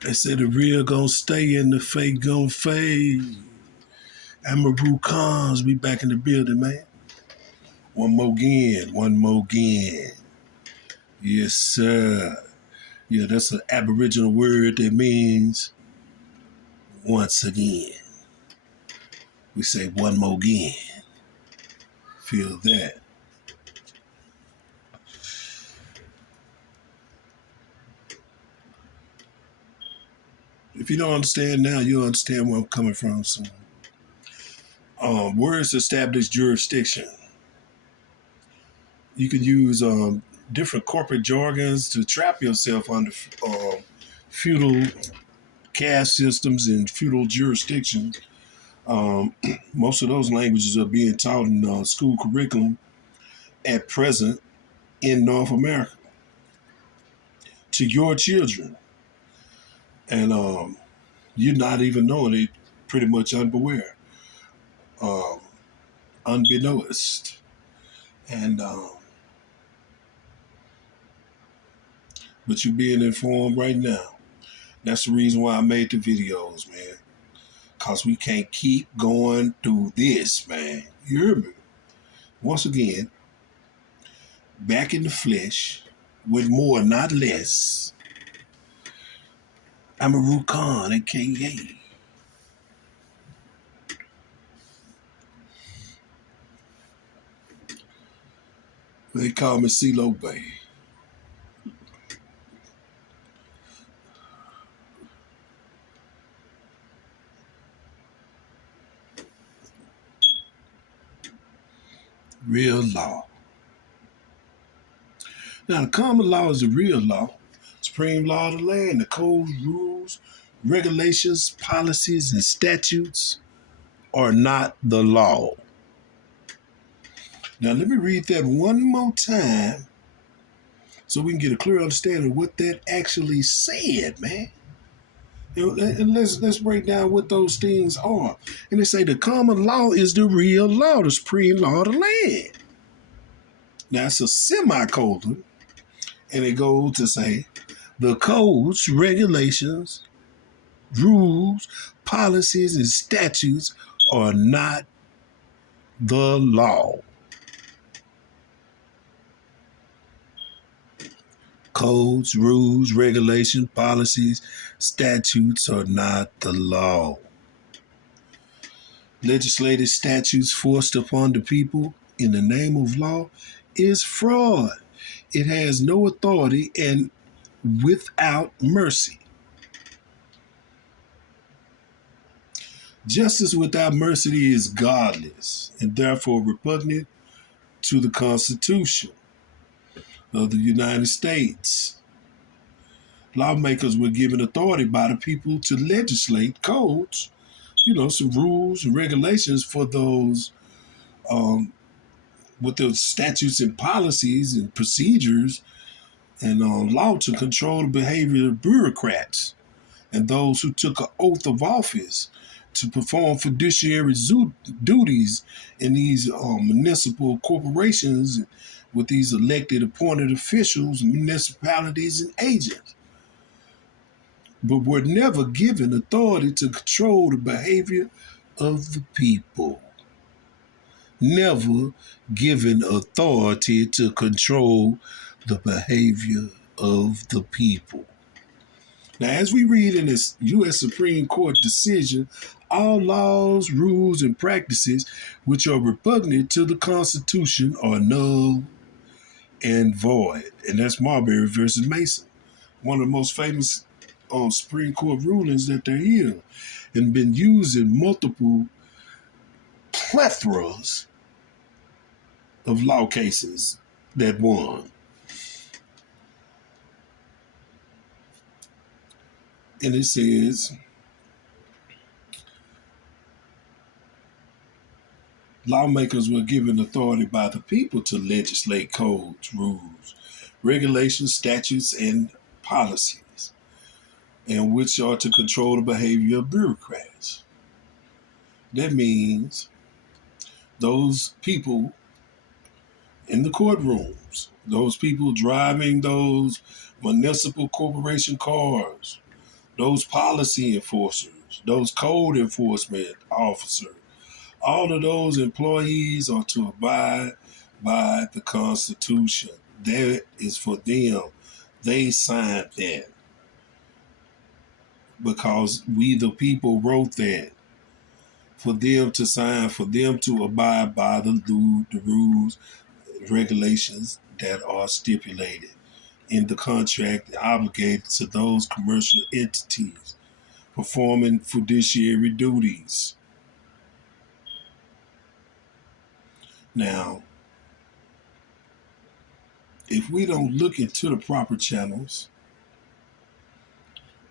They say the real gonna stay and the fake gonna fade. Amaru Khans, we back in the building, man. One more again, one more again. Yes, sir. Yeah, that's an Aboriginal word that means once again. We say one more again. Feel that. If you don't understand now, you'll understand where I'm coming from soon. Words establish jurisdiction. You can use different corporate jargons to trap yourself under feudal caste systems and feudal jurisdictions. Most of those languages are being taught in school curriculum at present in North America to your children. And you're not even knowing it, pretty much unaware, um, unbeknownst. And but you're being informed right now. That's the reason why I made the videos, man. Cause we can't keep going through this, man. You hear me? Once again, back in the flesh with more, not less. I'm a Rukan, aka. They call me CeeLo Bay. Real law. Now, the common law is the real law. Supreme law of the land, the codes, rules, regulations, policies, and statutes are not the law. Now, let me read that one more time so we can get a clear understanding of what that actually said, man. And let's break down what those things are. And they say the common law is the real law, the supreme law of the land. Now, it's a semicolon, and it goes to say the codes, regulations, rules, policies, and statutes are not the law. Codes, rules, regulations, policies, statutes are not the law. Legislative statutes forced upon the people in the name of law is fraud. It has no authority and without mercy. Justice without mercy is godless and therefore repugnant to the Constitution of the United States. Lawmakers were given authority by the people to legislate codes, some rules and regulations for those with those statutes and policies and procedures and law to control the behavior of bureaucrats and those who took an oath of office to perform fiduciary duties in these municipal corporations with these elected appointed officials, municipalities, and agents, but were never given authority to control the behavior of the people. Never given authority to control the behavior of the people. Now, as we read in this U.S. Supreme Court decision, all laws, rules, and practices which are repugnant to the Constitution are null and void. And that's Marbury versus Mason, one of the most famous Supreme Court rulings that they're here and been used in multiple plethoras of law cases that won. And it says, lawmakers were given authority by the people to legislate codes, rules, regulations, statutes, and policies, and which are to control the behavior of bureaucrats. That means those people in the courtrooms, those people driving those municipal corporation cars, those policy enforcers, those code enforcement officers, all of those employees are to abide by the Constitution. That is for them. They signed that because we, the people, wrote that for them to sign, for them to abide by the rules, regulations that are stipulated in the contract obligated to those commercial entities performing fiduciary duties. Now, if we don't look into the proper channels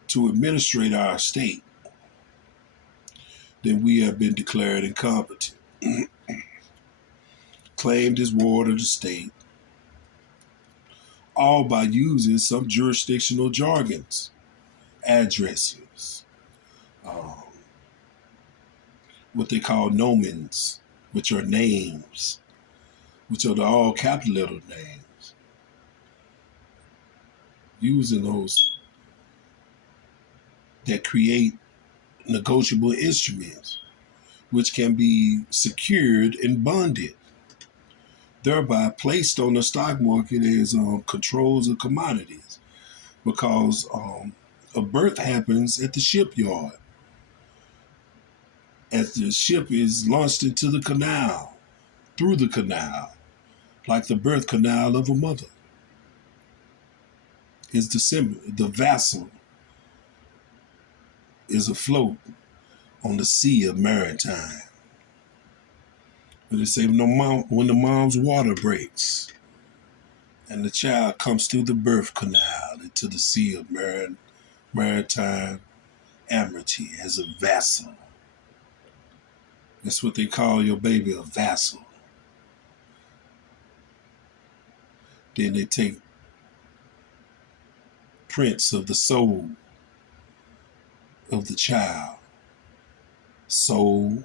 to administrate our estate, then we have been declared incompetent, claimed as ward of the state, all by using some jurisdictional jargons, addresses, um, what they call nomens, which are names, which are the all capital letter names, using those that create negotiable instruments, which can be secured and bonded, thereby placed on the stock market as controls of commodities. Because a birth happens at the shipyard, as the ship is launched into the canal, through the canal, like the birth canal of a mother. Is the symbol, the vessel is afloat on the sea of maritime. But they say when the mom's water breaks and the child comes through the birth canal into the sea of maritime amity as a vassal. That's what they call your baby, a vassal. Then they take prints of the soul of the child. Soul.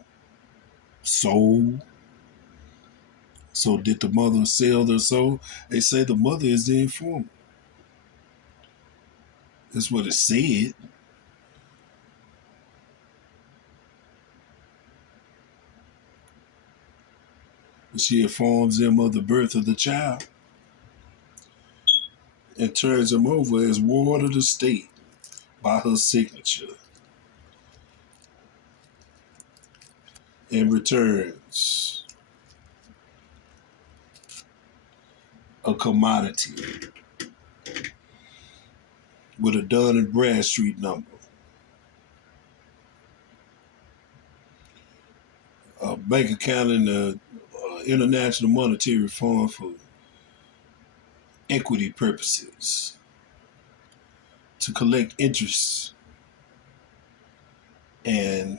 So did the mother sell their soul? They say the mother is the informant. That's what it said. She informs them of the birth of the child and turns him over as ward of the state by her signature, and returns a commodity with a Dun and Bradstreet number, a bank account in the International Monetary Fund for equity purposes, to collect interest and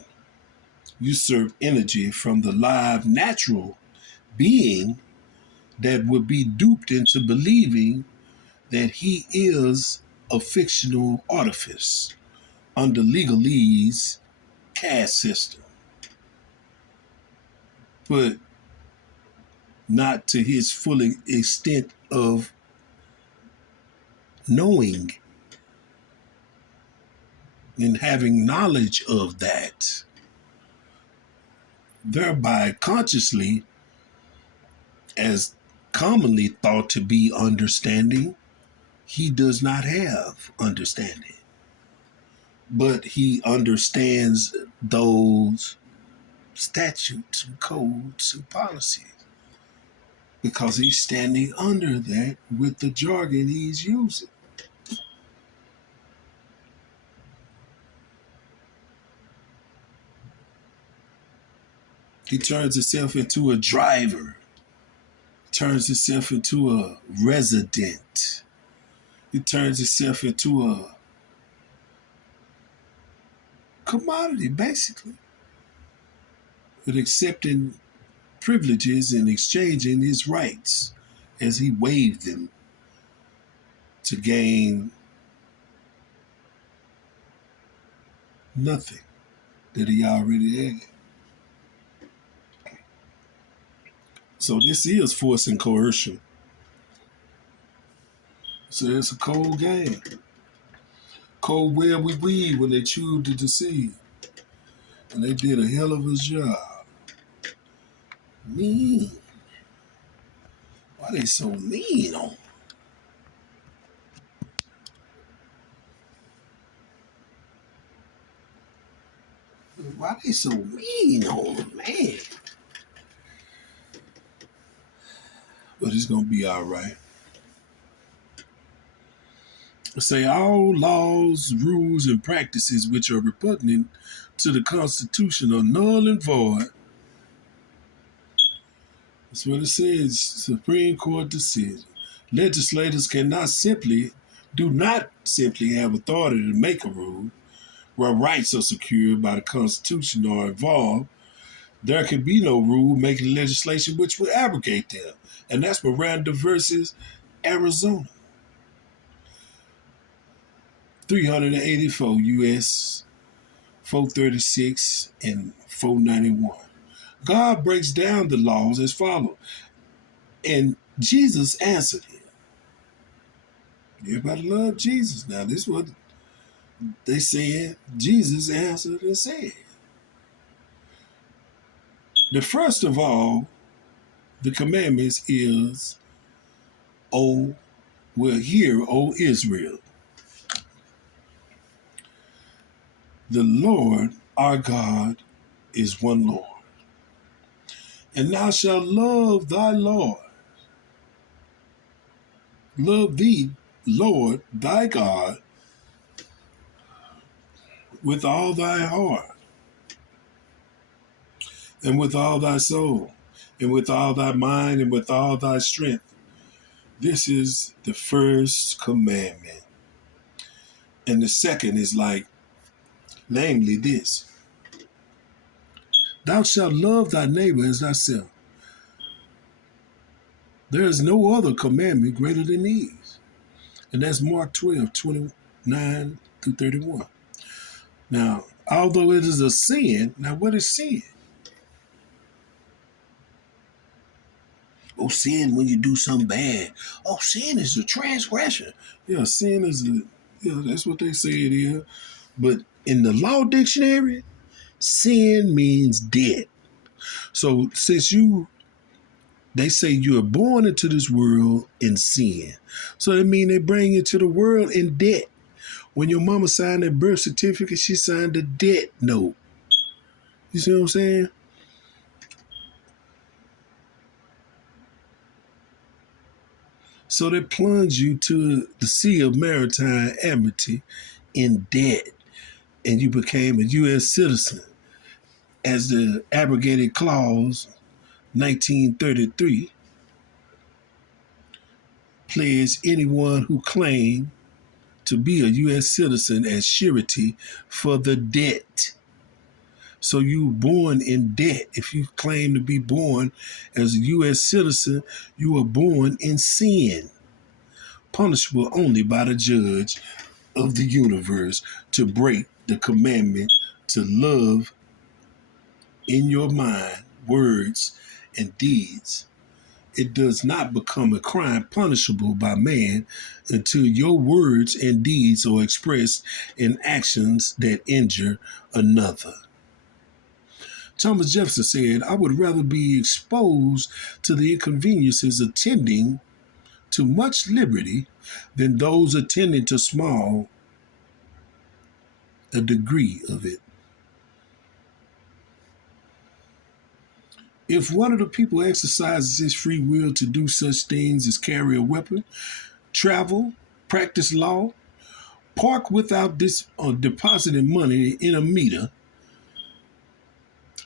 usurp energy from the live natural being that would be duped into believing that he is a fictional artifice under legalese caste system, but not to his full extent of knowing and having knowledge of that, thereby consciously, as commonly thought to be understanding, he does not have understanding. But he understands those statutes and codes and policies because he's standing under that with the jargon he's using. He turns himself into a driver, turns himself into a resident. He turns himself into a commodity, basically, with accepting privileges and exchanging his rights as he waived them to gain nothing that he already had. So this is force and coercion. So it's a cold game. Cold where we weed when they chewed to deceive. And they did a hell of a job. Mean. Why they so mean on? Why they so mean on them, man? But it's gonna be all right. Say all laws, rules, and practices which are repugnant to the Constitution are null and void. That's what it says. Supreme Court decision. Legislators do not simply have authority to make a rule where rights are secured by the Constitution or involved. There can be no rule making legislation which will abrogate them. And that's Miranda versus Arizona. 384 U.S. 436 and 491. God breaks down the laws as follows. And Jesus answered him. Everybody love Jesus. Now, this is what they said. Jesus answered and said, the first of all, the commandments is, hear, O Israel, the Lord our God is one Lord. And thou shalt love thy Lord. Love thee, Lord, thy God, with all thy heart, and with all thy soul, and with all thy mind, and with all thy strength. This is the first commandment. And the second is namely this. Thou shalt love thy neighbor as thyself. There is no other commandment greater than these. And that's Mark 12, 29 through 31. Now, although it is a sin, now what is sin? Oh, sin when you do something bad. Oh, sin is a transgression. Yeah, sin is that's what they say it is. But in the law dictionary, sin means debt. So they say you are born into this world in sin. So that means they bring you to the world in debt. When your mama signed that birth certificate, she signed a debt note. You see what I'm saying? So they plunge you to the sea of maritime amity in debt, and you became a U.S. citizen. As the abrogated clause 1933 pledged anyone who claimed to be a U.S. citizen as surety for the debt. So you were born in debt. If you claim to be born as a U.S. citizen, you were born in sin, punishable only by the judge of the universe to break the commandment to love in your mind, words, and deeds. It does not become a crime punishable by man until your words and deeds are expressed in actions that injure another. Thomas Jefferson said, I would rather be exposed to the inconveniences attending to much liberty than those attending to small a degree of it. If one of the people exercises his free will to do such things as carry a weapon, travel, practice law, park without depositing money in a meter,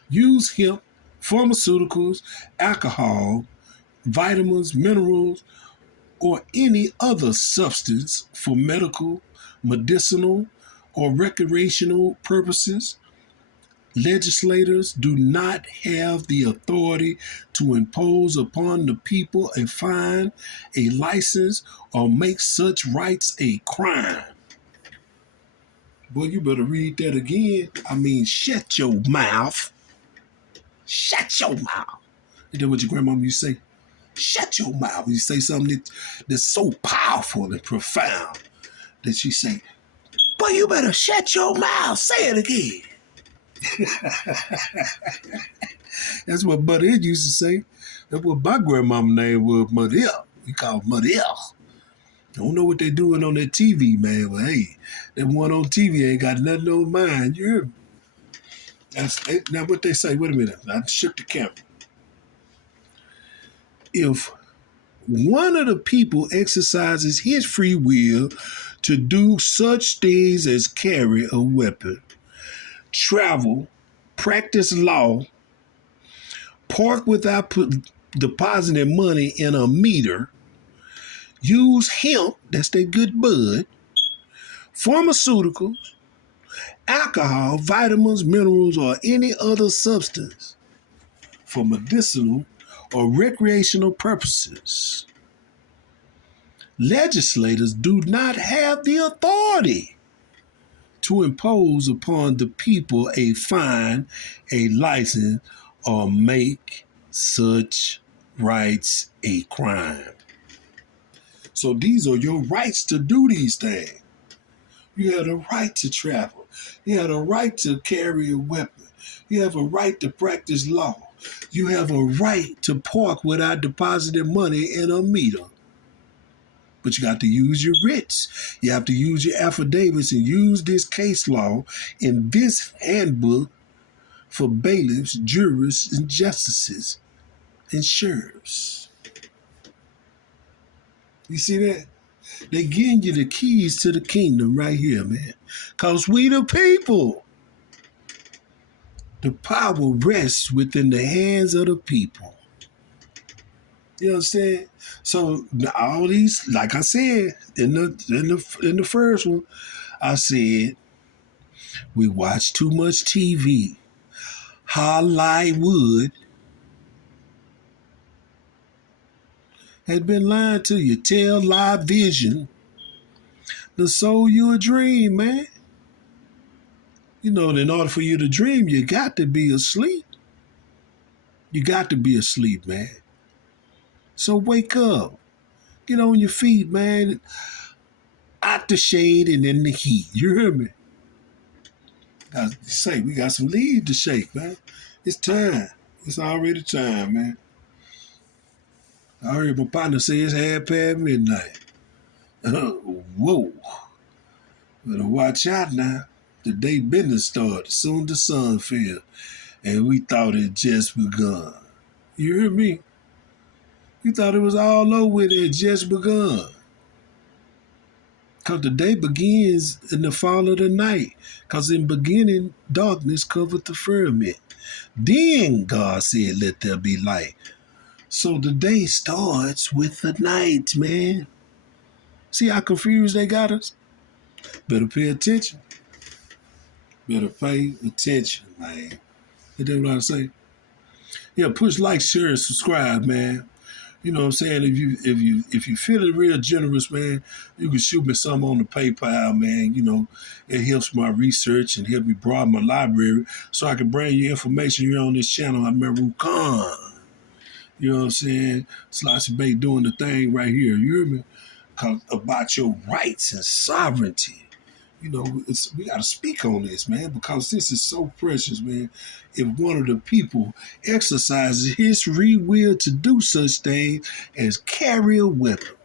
use hemp, pharmaceuticals, alcohol, vitamins, minerals, or any other substance for medical, medicinal, or recreational purposes, legislators do not have the authority to impose upon the people a fine, a license, or make such rights a crime. Boy, you better read that again. I mean, shut your mouth. Shut your mouth. Is that what your grandmama used to say? Shut your mouth. You say something that's so powerful and profound that she say, Boy, you better shut your mouth. Say it again. That's what Mother L used to say. That's what my grandmama name was, Mother L. We call Mother L. I don't know what they doing on that TV, man, but hey, that one on TV ain't got nothing on mine. You hear me? Now what they say, wait a minute, I shook the camera. If one of the people exercises his free will to do such things as carry a weapon, travel, practice law, park without depositing money in a meter, use hemp, that's their good bud, pharmaceuticals, alcohol, vitamins, minerals, or any other substance for medicinal or recreational purposes. Legislators do not have the authority to impose upon the people a fine, a license, or make such rights a crime. So these are your rights to do these things. You have the right to travel. You have a right to carry a weapon. You have a right to practice law. You have a right to park without depositing money in a meter. But you got to use your writs. You have to use your affidavits and use this case law in this handbook for bailiffs, jurists, and justices and sheriffs. You see that? They giving you the keys to the kingdom right here, man. Because we the people. The power rests within the hands of the people. You understand? So all these, like I said in the first one, I said we watch too much TV. Hollywood had been lying to you. Tell live vision to sold you a dream, man. You know, in order for you to dream, you got to be asleep. You got to be asleep, man. So wake up. Get on your feet, man. Out the shade and in the heat. You hear me? We got some leaves to shake, man. It's time. It's already time, man. I heard my partner say it's midnight. Whoa. Better watch out now. The day business started. Soon the sun fell. And we thought it just begun. You hear me? We thought it was all over with. It just begun. Because the day begins in the fall of the night. Because in beginning, darkness covered the firmament. Then God said, let there be light. So the day starts with the night, man. See how confused they got us? Better pay attention. Better pay attention, man. You know what I say? Yeah, push like, share, and subscribe, man. You know what I'm saying? If you feeling real generous, man, you can shoot me some on the PayPal, man. You know, it helps my research and help me broaden my library so I can bring you information here on this channel. I'm Meru Khan. You know what I'm saying? Slice Bay doing the thing right here. You hear me? About your rights and sovereignty. You know, we got to speak on this, man, because this is so precious, man. If one of the people exercises his free will to do such things as carry a weapon,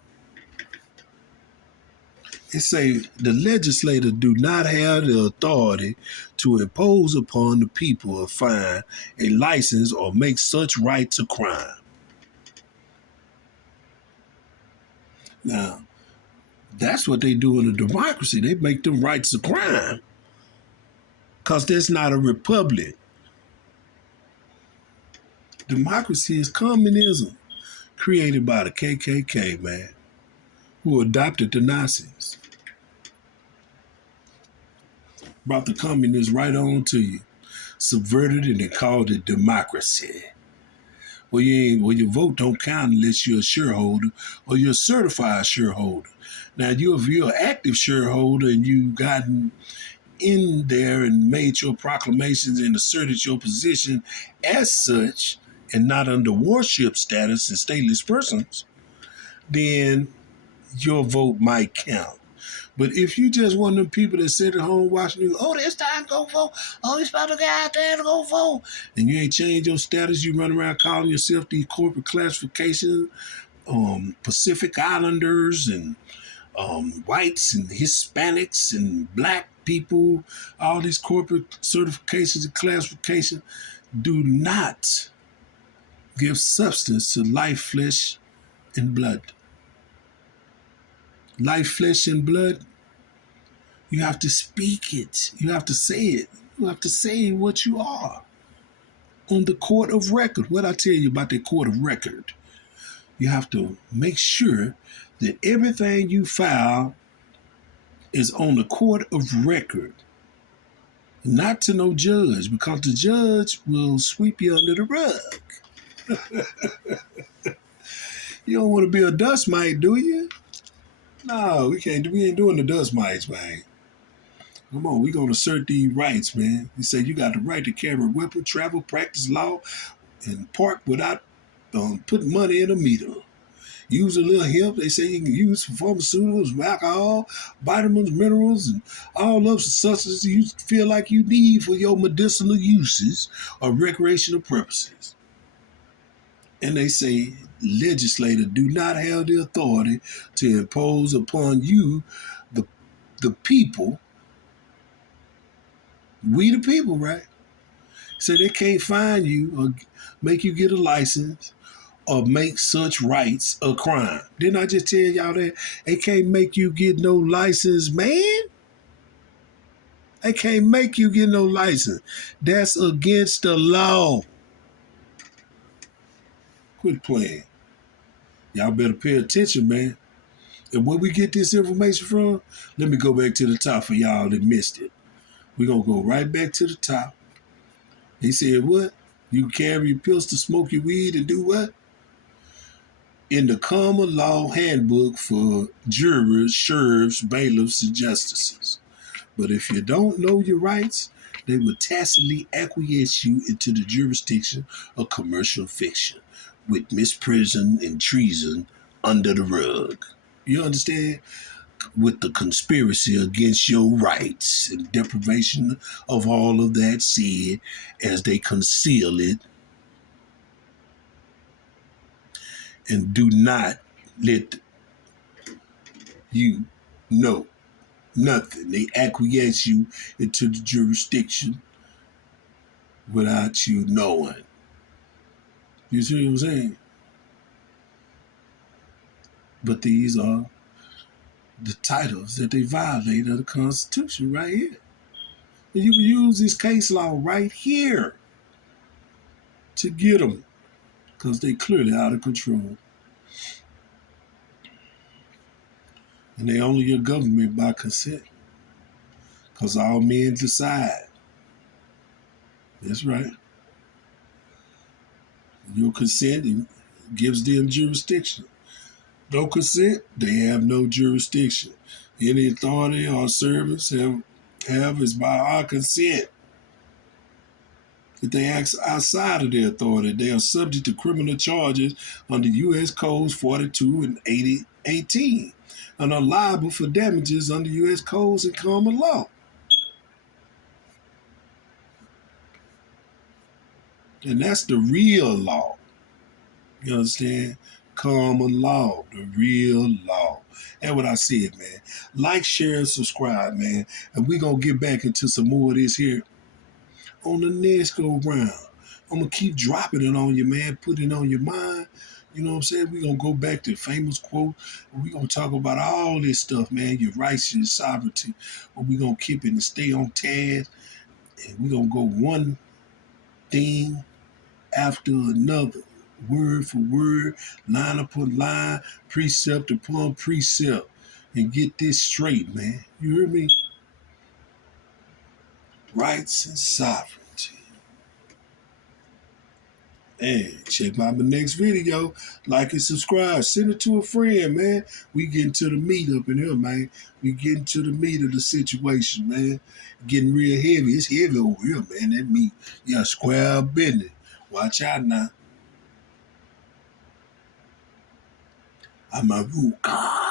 it say the legislator do not have the authority to impose upon the people a fine, a license, or make such rights a crime. Now, that's what they do in a democracy. They make them rights a crime. Because that's not a republic. Democracy is communism created by the KKK, man, who adopted the Nazis. Brought the communists right on to you. Subverted it and called it democracy. Well, your vote don't count unless you're a shareholder or you're a certified shareholder. Now, if you're an active shareholder and you've gotten in there and made your proclamations and asserted your position as such and not under warship status and stateless persons, then your vote might count. But if you just one of them people that sit at home watching news, oh, it's time to go vote. Oh, it's about to go out there to go vote. And you ain't changed your status, you run around calling yourself these corporate classifications, Pacific Islanders and whites and Hispanics and black people, all these corporate certifications and classifications do not give substance to life, flesh, and blood. Life, flesh, and blood, you have to speak it. You have to say it. You have to say what you are. On the court of record, what I tell you about the court of record, you have to make sure that everything you file is on the court of record, not to no judge, because the judge will sweep you under the rug. You don't want to be a dust mite, do you? No, we can't. We ain't doing the dust mites, man. Come on, we gonna assert these rights, man. We say you got the right to carry a weapon, travel, practice law, and park without putting money in a meter. Use a little hemp. They say you can use for pharmaceuticals, alcohol, vitamins, minerals, and all of the substances you feel like you need for your medicinal uses or recreational purposes. And they say legislators do not have the authority to impose upon you, the the people, we the people, right? So they can't fine you or make you get a license or make such rights a crime. Didn't I just tell y'all that? They can't make you get no license, man. They can't make you get no license. That's against the law. Quit playing. Y'all better pay attention, man. And where we get this information from, let me go back to the top for y'all that missed it. We're going to go right back to the top. He said, what? You carry your pills to smoke your weed and do what? In the common law handbook for jurors, sheriffs, bailiffs, and justices. But if you don't know your rights, they will tacitly acquiesce you into the jurisdiction of commercial fiction with misprision and treason under the rug. You understand? With the conspiracy against your rights and deprivation of all of that said as they conceal it and do not let you know nothing. They acquiesce you into the jurisdiction without you knowing. You see what I'm saying? But these are the titles that they violate of the Constitution right here. And you can use this case law right here to get them because they clearly out of control. And they only your government by consent because all men decide. That's right. Your consent gives them jurisdiction. No consent, they have no jurisdiction. Any authority or service have is by our consent. If they act outside of their authority, they are subject to criminal charges under U.S. Codes 42 and 18 and are liable for damages under U.S. Codes and common law. And that's the real law. You understand? Common law, the real law. That's what I said, man. Like, share, and subscribe, man. And we're going to get back into some more of this here on the next go round. I'm going to keep dropping it on you, man. Put it on your mind. You know what I'm saying? We're going to go back to the famous quote. We're going to talk about all this stuff, man. Your rights, your sovereignty. But we're going to keep it and stay on task. And we're going to go one thing after another. Word for word, line upon line, precept upon precept, and get this straight, man. You hear me? Rights and sovereignty. Hey, check out my next video. Like and subscribe. Send it to a friend, man. We getting to the meat up in here, man. We getting to the meat of the situation, man. Getting real heavy. It's heavy over here, man. That meat. Yeah, square business. Watch out now. I'm a Ruka.